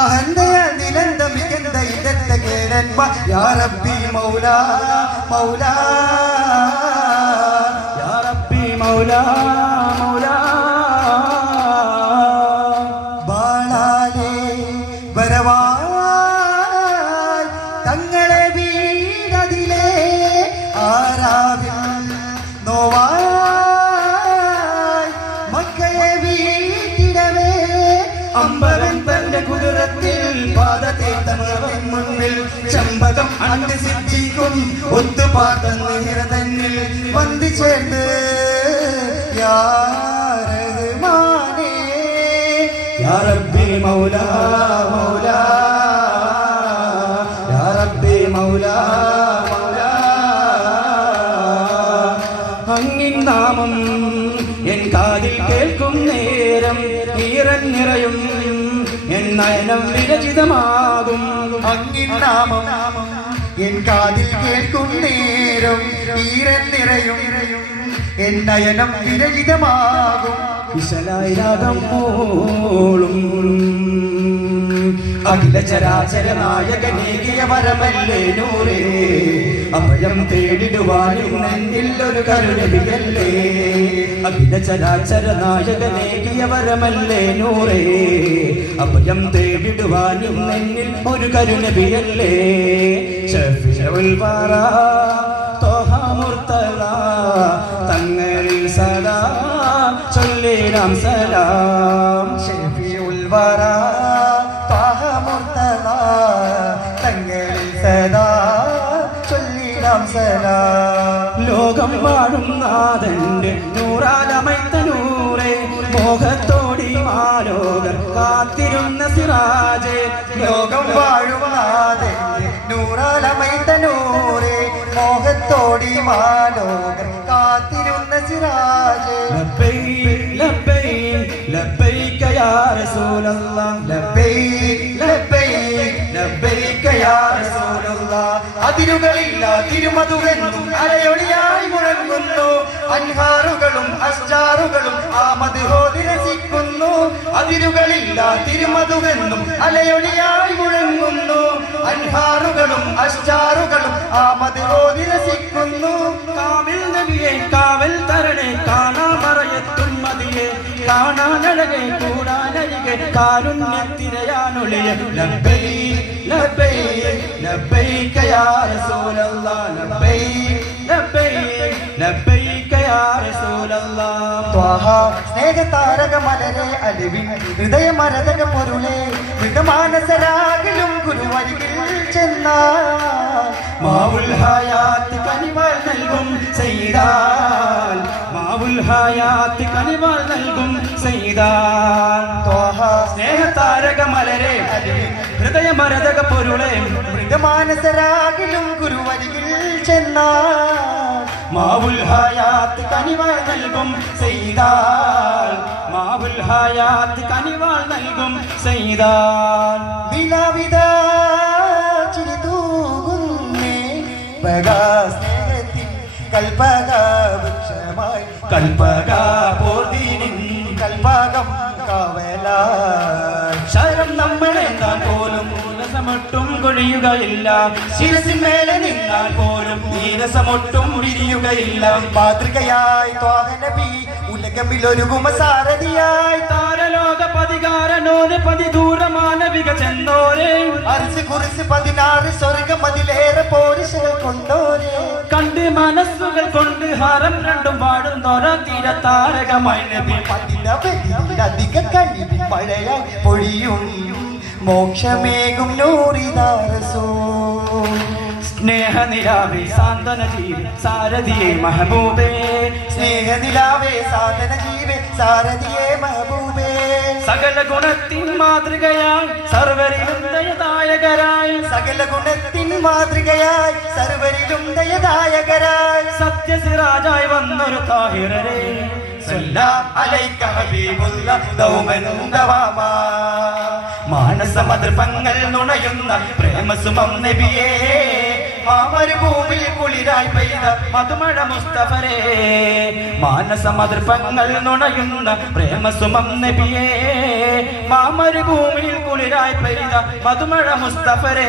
അഹന്തയ നിലന്ത മികന്ത ഇടത്ത കേടന്മ യാ റബ്ബി മൗലാ മൗലാ യാ റബ്ബി മൗലാ മൗലാ ബാളാലേ വരവാ തങ്ങളെ വീടതിലേ ആരാവിൽ നോവായി മക്കയെ വീട്ടിടവേ അമ്പരൻ തന്റെ കുതിരത്തിൽ പാദതേത്തമറിൻ മുൻപിൽ ചമ്പകം അണ്ട് സിദ്ധിക്കും ഒത്തുപാത്തന്നിര തന്നിൽ വന്തി ചേർന്ന് യാ റഹ്മാനേ യാ റബ്ബി മൗലാ മൗലാ യാ റബ്ബി മൗലാ മൗലാ അങ്ങിൻ നാമം എൻ കാതിൽ കേൾക്കും നേരം ഈറൻ നിറയും എൻ നയനം വിരചിതമാകും അങ്ങിൻ നാമം എൻ കാതിൽ കേൾക്കും നേരം ഈറൻ നിറയും എൻ നയനം വിരചിതമാകും വിശലായി രാഗം പോളും അഖില ചരാചര നായകനേകിയ വരമല്ലേ നൂറേ അഭയം തേടിടുവാനും നെന്നിൽ ഒരു കരുണവിയല്ലേ അഖില ചരാചര നായകനേകിയ വരമല്ലേ നൂറേ അഭയം തേടിടുവാനും നെന്നിൽ ഒരു കരുണവിയല്ലേ ശഫീഉൽ വറാ ത്വഹ മുർത്തദ തങ്ങളിൽ സദാ ചൊല്ലിടാം സലാം ശഫീഉൽ വറാ ത്വഹ മുർത്തദ തങ്ങളിൽ സദാ ചൊല്ലിടാം സലാം ലോകം വാഴും നാഥന്റെ നൂറാലമൈത്ത നൂറേ മോഹത്തോടി മാലോകർ കാത്തിരുന്ന സിറാജേ ലോകം വാഴും നാഥന്റെ നൂറാലമൈത്ത നൂറേ മോഹത്തോടി മാലോകർ കാത്തിരുന്ന സിറാജേ ലബ്ബൈക് ലബ്ബൈക് ലബ്ബൈക യാ റസൂലല്ലാഹ് ലബ്ബൈക് ലബ്ബൈക് ലബ്ബൈക യാ റസൂലല്ലാഹ് അതിരുകളില്ല തിരുമധുവെന്നും അലയൊളിയായി മുഴങ്ങുന്നു അൻഹാറുകളും അസ്ജാറുകളും ആമത് ഹോതി രസിക്കുന്നു അതിരുകളില്ല തിരുമധുവെന്നും അലയൊളിയായി മുഴങ്ങുന്നു അൻഹാറുകളും അസ്ജാറുകളും ആമത് ഹോതി രസിക്കുന്നു കാവിൽ നബിയെ കാവൽ തരണേ കാണാമറയത്തും മതിയെ കാണാനഴകെ കൂടാനഴികെ കാരുണ്യത്തിരയാണൊളിയ ലബ്ബൈക് ലബ്ബൈക് ലബ്ബൈക യാ റസൂലല്ലാഹ് ലബ്ബൈക് ലബ്ബൈക് ലബ്ബൈക യാ റസൂലല്ലാഹ് ത്വഹ സ്നേഹതാരക മലരെ അലിവിൻ ഹൃദയമരതക പൊരുളെ മൃഗമാനസരാകിലും ഗുരുവരികിൽ ചെന്നാൽ മാവുൽ ഹയാത്ത് കനിവാൽ നൽകും സയ്യിദാൻ മാവുൽ ഹയാത്ത് കനിവാൽ നൽകും സയ്യിദാൻ ത്വഹ സ്നേഹതാരക മലരെ അലിവിൻ ഹൃദയമരതക പൊരുളെ മൃഗമാനസരാകിലും ഗുരുവരികിൽ ചെന്നാൽ മാവുൽ ഹയാത്ത് കനിവാൽ നൽകും സയ്യിദാൻ മാവുൽ ഹയാത്ത് കനിവാൽ നൽകും സയ്യിദാൻ വിലാവിതാ ചിരി തൂകുന്നേ സ്നേഹത്തിൻ കൽപ്പക വൃക്ഷമായി കൽപ്പക പോർദീനിൻ കൽപ്പകം കാവല ശരം നമ്മളെന്താൻ പോലും നീരസമൊട്ടും കൊഴിയുകയില്ല ശിരസിന്മേലെ നിന്നാൽ പോലും നീരസമൊട്ടും വിരിയുകയില്ല മാതൃകയായി ത്വാഹ നബി ഉലകമിലൊരുകുമ സാരഥിയായി താരലോക പതികാരനോന് പതിദൂരമാനവിക ചെന്നോരെ അരിച്ച് കുറിച്ച് 16 സ്വർഗം അതിലേറെ പോരിശകൾ കൊണ്ടോരെ കണ്ട് മനസ്സുകൾ കൊണ്ട് ഹാരം രണ്ടും പാടുന്നോര തീരത്താരകമായി നബി അധിക കണ്ണിൽ മഴയായി പൊഴിയും മോക്ഷമേകും നൂറിദാ റസൂൽ സ്നേഹനിലാവേ സാന്ത്വന ജീവേ സാരഥിയേ മഹബൂബേ സ്നേഹനിലാവേ സാന്ത്വന ജീവേ സാരഥിയേ മഹബൂബേ സകല ഗുണത്തിൻ മാതൃകയായി സർവരിലും ദയദായകരായി സകല ഗുണത്തിൻ മാതൃകയായി സർവരിലും ദയദായകരായി സത്യസിറാജായി വന്നൊരു താഹിറരേ സല്ലല്ലാഹു അലൈക ഹബീബുല്ലാഹ് ദൗമൻ ദവാമാ മാനസമദർഭങ്ങൾ നുണയുന്ന പ്രേമസുമം നബിയേ മാമരുഭൂമിയിൽ കുളിരായി പെയ്ത മധുമഴ മുസ്തഫരേ മാനസമതൃപ്പങ്ങൾ നുണയുന്ന പ്രേമസുമം നബിയേ മാമരുഭൂമിയിൽ കുളിരായി പെയ്ത മധുമഴ മുസ്തഫരേ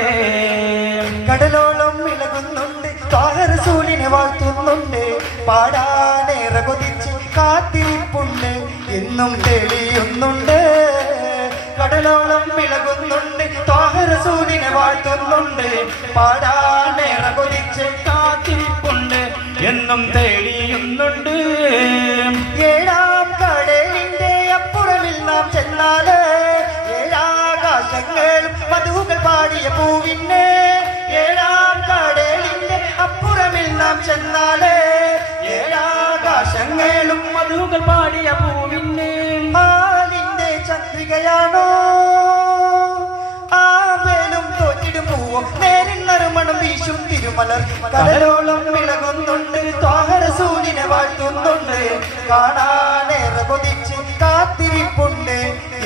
കടലോളം ഇളകുന്നുണ്ട് താഹറസൂലിനെ വാഴ്ത്തുന്നുണ്ട് പാടാനേറെ കൊതിച്ച് കാത്തിരിപ്പുണ്ട് എന്നും തെളിയുന്നുണ്ട് കടലോളം ഇളകുന്നുണ്ട് താഹറസൂലിനെ വാഴ്ത്തുന്നുണ്ട് പാടാനേറെ കൊതിച്ച് കാത്തിരിപ്പുണ്ട് എന്നും തെളിയുന്നുണ്ട് ഏഴാം കടലിന്റെ അപ്പുറമിൽ നാം ചെന്നാല് ഏഴാകാശങ്ങളും മധുകൾ പാടിയ പൂവിന്നെ ഏഴാം കടലിന്റെ അപ്പുറമിൽ നാം ചെന്നാല് ഏഴാകാശങ്ങളും മധുകൾ പാടിയ പൂവിന്നെ ആലിന്റെ ചന്ദ്രികയാണോ ആവേലും തോറ്റിടും പൂവോ നേരിൻ നറുമണം വീശും തിരുമലർ കടലോളം വിളകുന്നുണ്ട് താഹറസൂലിനെ വാഴ്ത്തുന്നുണ്ട് കാണാനേറെ കൊതിച്ച് കാത്തിരിപ്പുണ്ട്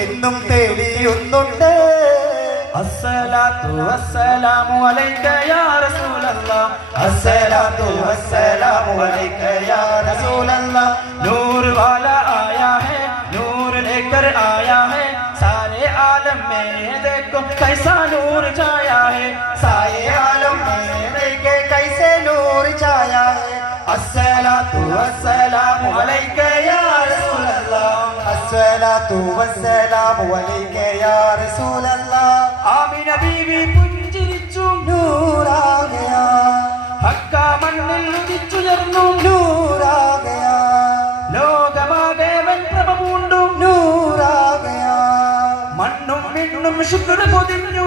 എന്നും തെളിയുന്നുണ്ട് അസ്സലാത്തു വസ്സലാമു അലൈക യാ റസൂലല്ലാഹ് അസ്സലാത്തു വസ്സലാമു അലൈക യാ റസൂലല്ലാഹ് നൂർ വാലാ ആയാ है नूर लेकर आया है सारे आलम में देखो कैसा नूर छाया है सारे आलम में देखे कैसे नूर छाया है अस्सलातु वस्सलामु अलैक या रसूल अल्लाह अस्सलातु वस्सलामु अलैक या रसूल अल्लाह ആമിന ബീവി പുഞ്ചിരിച്ചു नूर आ गया ഹക്ക മണ്ണിൽ ഉദിച്ചുയർന്നു नूर आ गया ലോകമാകെ വെൺപ്രഭ പൂണ്ടു नूर आ गया മണ്ണും വിണ്ണും ശുക്ർ പൊതിഞ്ഞു